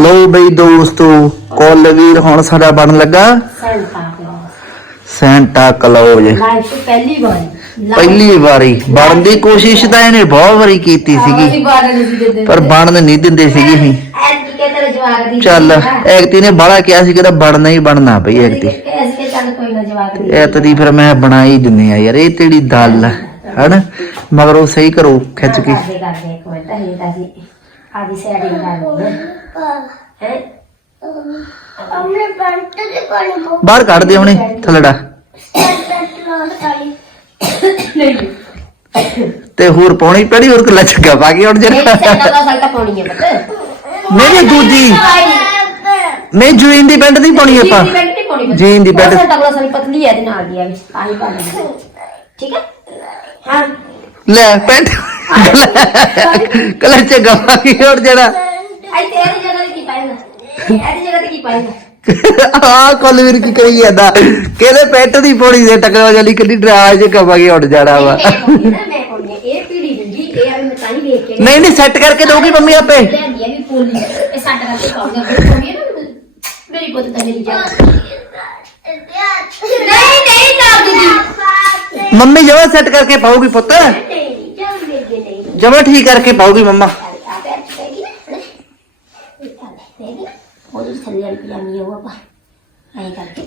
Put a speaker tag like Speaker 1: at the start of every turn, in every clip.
Speaker 1: ਲਓ ਬਈ ਦੋਸਤੋ ਕੁੱਲ ਵੀਰ ਹੁਣ ਸਾਡਾ ਬਣ ਲੱਗਾ।
Speaker 2: Santa
Speaker 1: Santa clause.
Speaker 2: ਲਾਈਫ ਪਹਿਲੀ ਵਾਰ।
Speaker 1: ਪਹਿਲੀ ਵਾਰੀ। ਬਣਨ ਦੀ ਕੋਸ਼ਿਸ਼ ਤਾਂ ਇਹਨੇ ਬਹੁਤ ਵਾਰੀ ਕੀਤੀ ਸੀਗੀ। ਪਰ ਬਣਨ ਨਹੀਂ ਦਿੰਦੇ ਸੀਗੇ
Speaker 2: ਦੀ
Speaker 1: ਚੱਲ ਐਕਤੀ ਨੇ ਬਾਹਲਾ ਕਿਹਾ ਸੀ ਕਿ ਬਣਨਾ ਹੀ ਬਣਨਾ ਬਈ ਐਕਤੀ
Speaker 2: ਐਸ ਕੇ ਚੱਲ ਕੋਈ ਨਾ ਜਵਾਕ ਦੀ
Speaker 1: ਐਤ ਦੀ ਫਿਰ ਮੈਂ ਬਣਾਈ ਦਿੰਨੇ ਆ ਯਾਰ ਇਹ ਤੇਰੀ ਦਲ ਹਨਾ? ਮਗਰ ਉਹ ਸਹੀ ਕਰੋ ਖਿੱਚ ਕੇ।
Speaker 2: ਤਾਂ ਆਦੀ ਸੈਟਿੰਗ ਕਰ ਲਈ
Speaker 1: ਬਾਹਰ ਕੱਢ ਦੇ ਹੁਣੇ ਥਲੜਾ ਤੇ ਹੋਰ ਪਾਉਣੀ ਪੈਣੀ, ਹੋਰ ਕੁ ਚੱਗਾ ਪਾ ਕੇ ਹੁਣ
Speaker 2: ਇਹ
Speaker 1: ਜਰਾ।
Speaker 2: ਸੈਂਟਾ
Speaker 1: ਨਹੀਂ ਨਹੀਂ, ਦੂਜੀ। ਨਹੀਂ ਨਹੀਂ ਪਾਉਣੀ ਆਪਾਂ
Speaker 2: ਜੀ ਬੈਂਡ ਨਹੀਂ ਪਾਉਣੀ
Speaker 1: ਜੀ
Speaker 2: ਪਤਲੀ ਹੈ ਇਹਦੇ ਨਾਲ ਦੀ ਆ ਵੀ ਪਾ ਲੈਣੀ ਠੀਕ ਹੈ ਹਾਂ
Speaker 1: ਲੈ, ਪੈਂਟ। ਕਲਰ ਚੱਗਾ ਪਾ ਕੇ ਹੁਣ ਜਰਾ।
Speaker 2: ਆਈ, ਤੇਰੀ ਜਗ੍ਹਾ ਤੇ ਕੀ ਪਾਏਗਾ? ਇਹਦੀ ਜਗ੍ਹਾ ਤੇ ਕੀ ਪਾਏਗਾ?
Speaker 1: ਆ ਕੁੱਲ ਵੀਰ ਕੀ ਕਰੀ ਜਾਂਦਾ ਕਿਹਦੇ ਪੈਂਟ ਦੀ ਪੌੜੀ ਦੇ ਟਕਰਾ ਜਲੀ ਕਿੰਨੀ ਡਰਾਜ ਕਵਾਂਗੇ ਉੱਡ ਜਾਣਾ ਵਾ।
Speaker 2: ਇਹ ਪੀੜੀ ਦਿੰਦੀ ਇਹ ਆ ਮੈਂ ਤਾਂ ਹੀ ਵੇਖ ਕੇ
Speaker 1: ਨਹੀਂ ਨਹੀਂ ਸੈੱਟ ਕਰਕੇ ਦੋਗੀ ਮੰਮੀ ਆਪੇ।
Speaker 2: ਆ ਵੀ ਪੋਲੀ ਇਹ ਮੇਰੀ ਪੁੱਤ ਤਾਂ ਮੇਰੀ ਨਹੀਂ ਨਹੀਂ
Speaker 1: ਮੰਮੀ ਜਮਾ ਸੈੱਟ ਕਰਕੇ ਪਾਉਗੀ ਪੁੱਤ। ਜਮਾ ਠੀਕ ਕਰਕੇ ਪਾਉਗੀ ਮੰਮਾ
Speaker 2: ਆ ਪੈਰ ਚੇਗੀ ਨਾ ਦੇਗੀ ਉਹਦੀ ਥੱਲੇ ਵਾਲੀ ਪਜਾਮੀ ਉਹ ਆਪਾਂ ਐਂ ਕਰਕੇ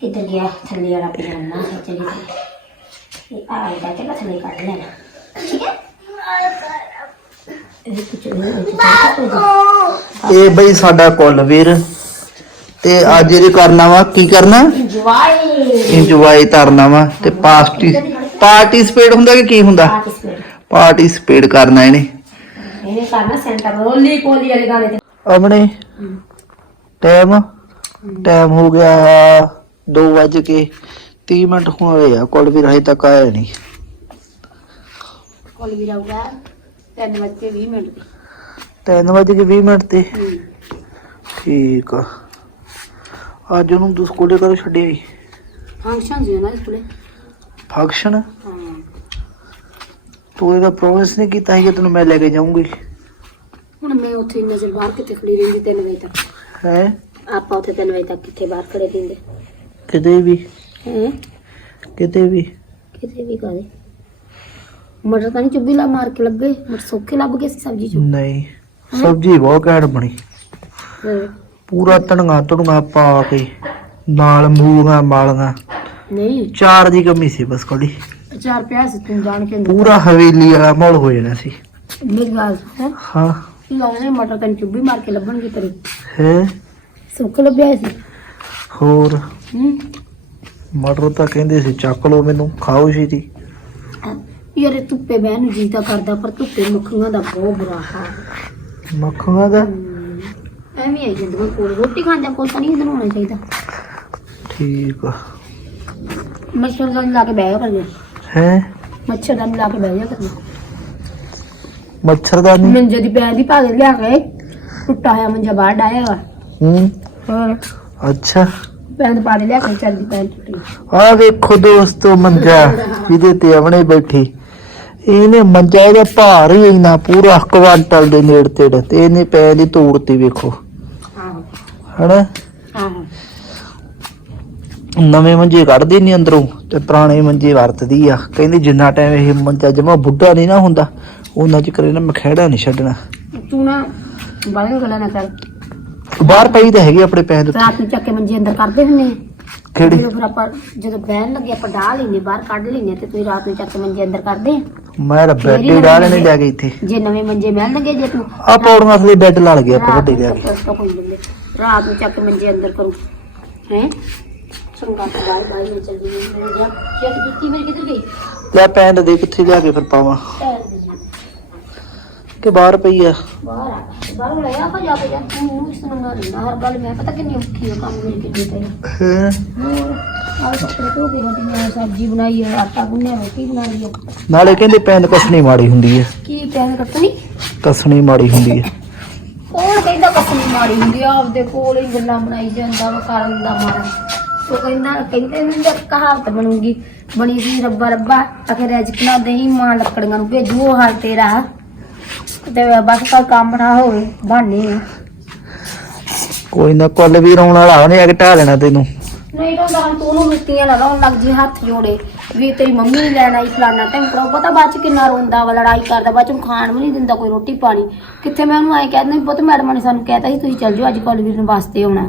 Speaker 2: ਕਿੱਧਰ ਗਿਆ ਥੱਲੇ ਵਾਲਾ ਪਜਾਮਾ ਹੈ ਚਲੀ ਗਈ ਇਹ ਆ ਇਹਦਾ ਚੱਲ ਥੱਲੇ ਕੱਢ ਲੈਣਾ ਠੀਕ ਹੈ? ਇਹ ਕੁਝ ਨਹੀਂ ਹੈ?
Speaker 1: ਇਹ ਬਈ ਸਾਡਾ ਕੁੱਲ ਵੀਰ। ਤੇ ਅੱਜ ਇਹ ਕਰਨਾ ਵਾ ਕੀ ਕਰਨਾ?
Speaker 2: ਜਵਾਈ
Speaker 1: ਇੰਜੋਏ ਕਰਨਾ ਵਾ ਤੇ ਪਾਰਟੀ ਪਾਰਟਿਸਿਪੇਟ ਹੁੰਦਾ ਕਿ ਕੀ ਹੁੰਦਾ?
Speaker 2: ਪਾਰਟਿਸਪੇਟ
Speaker 1: ਕਰਨਾ ਇਹਨੇ।
Speaker 2: ਇਹਨੇ ਕਰਨਾ ਸੈਂਟਰ ਰੋਲੀ ਪੋਲੀ ਵਾਲੇ ਗਾਣੇ ਤੇ
Speaker 1: ਆਪਣੇ ਟਾਈਮ ਟਾਈਮ ਹੋ ਗਿਆ 2 ਵਜ ਕੇ 30 ਮਿੰਟ ਹੋਏ ਆ ਕੁੱਲ ਵੀਰ ਹਜੇ ਤੱਕ ਆਇਆ ਨਹੀਂ।
Speaker 2: ਕੋਲ ਵੀ ਰਹੂਗਾ 3 ਵਜੇ 20 ਮਿੰਟ। ਦੀ
Speaker 1: 3 ਵਜ ਕੇ 20 ਮਿੰਟ ਤੇ? ਠੀਕ ਆ। ਅੱਜ ਉਹਨੂੰ ਤੂੰ ਸਕੂਲੇ ਕਦੋਂ ਛੱਡਿਆ ਈ
Speaker 2: ਫੰਕਸ਼ਨ ਸੀ ਨਾ ਸਕੂਲੇ।
Speaker 1: ਫੰਕਸ਼ਨ
Speaker 2: ਹਾਂ।
Speaker 1: ਤੂੰ ਇਹਦਾ ਪ੍ਰੋਮਿਸ ਨਹੀਂ ਕੀਤਾ ਸੀ ਕਿ ਤੈਨੂੰ ਮੈਂ ਲੈ ਕੇ ਜਾਊਂਗੀ?
Speaker 2: ਉੱਥੇ ਨਜ਼ਰ ਬਾਹਰ ਕਿੱਥੇ ਖੜੀ ਰਹਿੰਦੀ 3 ਵਜੇ ਤੱਕ?
Speaker 1: ਹੈ?
Speaker 2: ਆਪਾਂ ਉੱਥੇ 3 ਵਜੇ ਤੱਕ ਕਿੱਥੇ ਬਾਹਰ ਖੜੇ ਰਹਿੰਦੇ?
Speaker 1: ਕਿਤੇ ਵੀ।
Speaker 2: ਹੈ?
Speaker 1: ਕਿਤੇ ਵੀ।
Speaker 2: ਕਿਤੇ ਵੀ ਕਾਦੇ ਮਟਰ ਤਾਂ ਨਹੀਂ ਚੁੱਭੀ ਲਾ ਮਾਰ ਕੇ ਲੱਗੇ? ਮਟਰ ਸੌਖੇ ਲੱਭ ਗਏ ਸੀ ਸਬਜ਼ੀ ਚੋਂ?
Speaker 1: ਨਹੀਂ। ਸਬਜ਼ੀ ਬਹੁਤ ਘੈਂਟ ਬਣੀ। ਪੂਰਾ ਤਣਗਾ ਤਣਗਾ ਪਾ ਕੇ ਨਾਲ ਮੂਲੀਆਂ ਮਾਲੀਆਂ।
Speaker 2: ਨਹੀਂ।
Speaker 1: ਚਾਰ ਦੀ ਕਮੀ ਸੀ ਬਸ ਕੋਲੀ।
Speaker 2: ਚਾਰ ਪਿਆ ਸੀ ਤੂੰ ਜਾਣ ਕੇ
Speaker 1: ਪੂਰਾ ਹਵੇਲੀ ਵਾਲਾ ਮਾਹੌਲ ਹੋ ਜਾਣਾ ਸੀ।
Speaker 2: ਮੇਰੀ ਗੱਲ ਹੈ
Speaker 1: ਹਾਂ।
Speaker 2: ਲਾਉਣੇ ਮਟਰ ਤਾਂ ਚੁੱਭੀ ਮਾਰ ਕੇ ਲੱਭਣਗੇ ਤੇਰੇ।
Speaker 1: ਹੈ?
Speaker 2: ਸੁੱਕ ਲੱਭਿਆ ਸੀ।
Speaker 1: ਹੋਰ?
Speaker 2: ਹੂੰ।
Speaker 1: ਮਟਰ ਤਾਂ ਕਹਿੰਦੇ ਸੀ ਚੱਕ ਲਓ ਮੈਨੂੰ ਖਾਓ ਸੀ ਜੀ
Speaker 2: ਯਾਰ ਇਹ ਧੁੱਪੇ ਬਹਿਣ ਨੂੰ ਜੀ ਤਾਂ ਕਰਦਾ ਪਰ ਧੁੱਪੇ ਮੱਖੀਆਂ ਦਾ ਬਹੁਤ ਬੁਰਾ ਹਾਲ।
Speaker 1: ਮੱਖੀਆਂ ਦਾ?
Speaker 2: ਐਵੇਂ ਆਈ ਜਿੰਦਗੀ ਕੋਲ। ਰੋਟੀ ਖਾਂਦਿਆਂ ਕੋਲ ਤਾਂ ਨਹੀਂ ਇਹਨੂੰ ਹੋਣਾ ਚਾਹੀਦਾ।
Speaker 1: ਠੀਕ ਆ।
Speaker 2: ਮੱਛਰਦਾਨੀ ਲਾ ਕੇ ਬਹਿ ਜਾ ਕਰਨਾ।
Speaker 1: ਹੈ?
Speaker 2: ਮੱਛਰਦਾਨੀ ਲਾ ਕੇ ਬਹਿ ਜਾ ਕਰਨਾ।
Speaker 1: ਮੱਛਰਦਾਨੀ
Speaker 2: ਮੰਜੇ ਦੀ ਪੈਰ ਦੀ ਭਾਗ ਲਿਆ ਕੇ ਟੁੱਟਾ ਹੋਇਆ ਮੰਜਾ ਬਾਹਰ ਡਾਇਆ ਵਾ।
Speaker 1: ਹੂੰ।
Speaker 2: ਹੋਰ
Speaker 1: ਅੱਛਾ।
Speaker 2: ਪੈਰ ਪਾ ਲਿਆ ਕੇ ਚੱਲਦੀ ਪੈਰ ਟੁੱਟੀ।
Speaker 1: ਆ ਵੇਖੋ ਦੋਸਤੋ ਮੰਜਾ ਜਿਹਦੇ ਤੇ ਆਪਣੇ ਬੈਠੀ। ਇਹਨੇ ਮੰਜਾ ਇਹਦਾ ਭਾਰ ਹੀ ਇੰਨਾ ਪੂਰਾ ਕੁਆਂਟਲ ਦੇ ਨੇੜੇ ਤੇੜੇ ਤੇ ਇਹਨੇ ਪੈ ਦੀ ਤੋੜਤੀ ਵੇਖੋ।
Speaker 2: ਆਹੋ।
Speaker 1: ਹਨਾ?
Speaker 2: ਆਹੋ।
Speaker 1: ਨਵੇਂ ਮੰਜੇ ਕੱਢਦੇ ਨਹੀਂ ਅੰਦਰੋਂ ਤੇ ਪੁਰਾਣੇ ਮੰਜੇ ਵਰਤਦੀ ਆ। ਕਹਿੰਦੀ ਜਿੰਨਾ ਟਾਈਮ ਇਹ ਮੰਜਾ ਜਮਾ ਬੁੱਢਾ ਨਹੀਂ ਨਾ ਹੁੰਦਾ ਉਹਨਾਂ ਚਿਰ ਇਹਨੇ ਮਖੈੜਾ ਨਹੀਂ ਛੱਡਣਾ।
Speaker 2: ਤੂੰ ਨਾ ਬਾਹਰ ਗੱਲਾਂ ਨਾ ਕਰ।
Speaker 1: ਬਾਹਰ ਪਈ ਤਾਂ ਹੈਗੀ ਆਪਣੇ ਪੈਰ ਦੇ ਉੱਤੇ।
Speaker 2: ਰਾਤ ਨੂੰ ਚੱਕ ਕੇ ਮੰਜੇ ਅੰਦਰ ਕਰਦੇ ਹੁੰਨੇ ਆ।
Speaker 1: ਕਿਹੜੀ?
Speaker 2: ਜਦੋਂ ਫਿਰ ਆਪਾਂ ਜਦੋਂ ਬਹਿਣ ਲੱਗੇ ਆਪਾਂ ਡਾਹ ਲੈਨੇ ਬਾਹਰ ਕੱਢ ਲੈਨੇ ਤੇ ਤੁਸੀਂ ਰਾਤ ਨੂੰ ਚੱਕ ਕੇ ਮੰਜੇ ਅੰਦਰ ਕਰਦੇ ਆ।
Speaker 1: ਮੈਂ ਤਾਂ ਬੈੱਡ ਹੀ ਡਾਲੇ ਨਹੀਂ ਲੈ ਕੇ ਇੱਥੇ।
Speaker 2: ਜੇ ਨਵੇਂ ਮੰਜੇ ਮਿਲਣਗੇ ਜੇ ਤੂੰ
Speaker 1: ਆ ਪੌੜੀਆਂ ਥੱਲੇ ਬੈੱਡ ਲਾ ਗਿਆ ਆਪਾਂ ਵੱਡੇ ਲਿਆ ਕੇ।
Speaker 2: ਨੂੰ ਕੋਈ ਬੰਦੇ ਰਾਤ ਨੂੰ ਚੱਕ ਕੇ ਮੰਜੇ ਅੰਦਰ ਕਰੂ। ਹੈ? ਚੰਗਾ ਤਾਂ ਬਾਈ ਬਾਈ ਨੂੰ ਚੱਲਦੀ ਮੈਂ ਜਾ ਚੈੱਕ ਜੁੱਤੀ ਮੇਰੀ ਕਿੱਧਰ ਗਈ?
Speaker 1: ਲੈ ਪੈਂਟ ਦੇ ਕਿੱਥੇ ਲਿਆ ਕੇ ਫਿਰ ਪਾਵਾਂ।
Speaker 2: ਜੀ।
Speaker 1: ਕਿ ਬਾਹਰ ਪਈ ਆ?
Speaker 2: ਬਾਹਰ ਆ ਬਾਹਰ ਲੈ ਆ ਜਾ ਕੇ ਜਾ ਤੂੰ ਇਸ ਨੂੰ ਨਾ ਰਹਿਣਾ ਹਰ ਗੱਲ ਮੈਂ ਪਤਾ ਕਿੰਨੀ ਔਖੀ ਹੈ ਕੰਮ ਮੇਰੀ ਕਿੱਡੀ ਪਈ
Speaker 1: ਹੈਂ?
Speaker 2: ਹੋਰ ਆਹ ਕੱਪੜੇ ਧੋ ਕੇ ਹਟੀ ਮੈਂ ਸਬਜ਼ੀ ਬਣਾਈ ਹੈ ਆਟਾ ਗੁੰਨਿਆ ਰੋਟੀ ਬਣਾਈ ਹੈ
Speaker 1: ਨਾਲੇ ਕਹਿੰਦੇ ਪੈਨ ਕਸਣੀ ਮਾੜੀ ਹੁੰਦੀ ਹੈ
Speaker 2: ਕੀ ਪੈਨ ਕੱਟਣੀ?
Speaker 1: ਕਸਣੀ ਮਾੜੀ ਹੁੰਦੀ ਹੈ
Speaker 2: ਕੌਣ ਕਹਿੰਦਾ ਕੱਟਣੀ ਮਾੜੀ ਹੁੰਦੀ ਆ? ਆਪਦੇ ਕੋਲ ਹੀ ਗੱਲਾਂ ਬਣਾਈ ਜਾਂਦਾ ਵਾ ਕਰਨ ਦਾ ਮਾਰਾ ਉਹ ਕਹਿੰਦਾ ਕਹਿੰਦੇ ਹੁੰਦੇ ਕਹਾਵਤ ਬਣੂਗੀ ਬਣੀ ਸੀ ਰੱਬਾ ਰੱਬਾ ਅਖੇ ਰਜਕ ਨਾ ਦੇਈ ਮਾਂ ਲੱਕੜੀਆਂ ਨੂੰ ਭੇਜੂ ਉਹ ਹਾਲ ਤੇਰਾ। ਤੇ ਬਸ ਕੱਲ ਕੰਮ ਨਾ ਹੋਵੇ ਆ।
Speaker 1: ਕੋਈ ਨਾ ਕੁੱਲ ਵੀ ਰੋਣ ਵਾਲਾ ਉਹਨੇ ਆ ਕੇ ਢਾ ਲੈਣਾ ਤੈਨੂੰ।
Speaker 2: ਨਹੀਂ ਤਾਂ ਤਾਂ ਤੂੰ ਉਹਨੂੰ ਮਿੱਟੀਆਂ ਨਾ ਲਾਉਣ ਲੱਗ ਜੀ ਹੱਥ ਜੋੜੇ। ਵੀ ਤੇਰੀ ਮੰਮੀ ਨੇ ਲੈਣ ਆਈ ਫਲਾਨਾ ਟੈਂਕਰਾ ਪਤਾ ਬਾਅਦ ਚ ਕਿੰਨਾ ਰੋਂਦਾ ਵਾ ਲੜਾਈ ਕਰਦਾ ਬਾਅਦ ਚ ਉਹਨੂੰ ਖਾਣ ਵੀ ਨਹੀਂ ਦਿੰਦਾ ਕੋਈ ਰੋਟੀ ਪਾਣੀ। ਕਿੱਥੇ ਮੈਂ ਉਹਨੂੰ ਐ ਕਹਿ ਦਿੰਦੀ ਪੁੱਤ ਮੈਡਮ ਨੇ ਸਾਨੂੰ ਕਹਿਤਾ ਸੀ ਤੁਸੀਂ ਚੱਲ ਜਾਓ ਅੱਜ ਕੁਲਵੀਰ ਨੂੰ ਵਾਸਤੇ ਆਉਣਾ।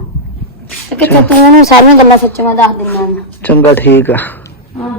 Speaker 2: ਤੇ ਕਿੱਥੇ ਤੂੰ ਉਹਨੂੰ ਸਾਰੀਆਂ ਗੱਲਾਂ ਸੱਚੀਆਂ ਦੱਸ ਦਿੰਦਾ
Speaker 1: ਚੰਗਾ ਠੀਕ ਆ।
Speaker 2: ਹਾਂ।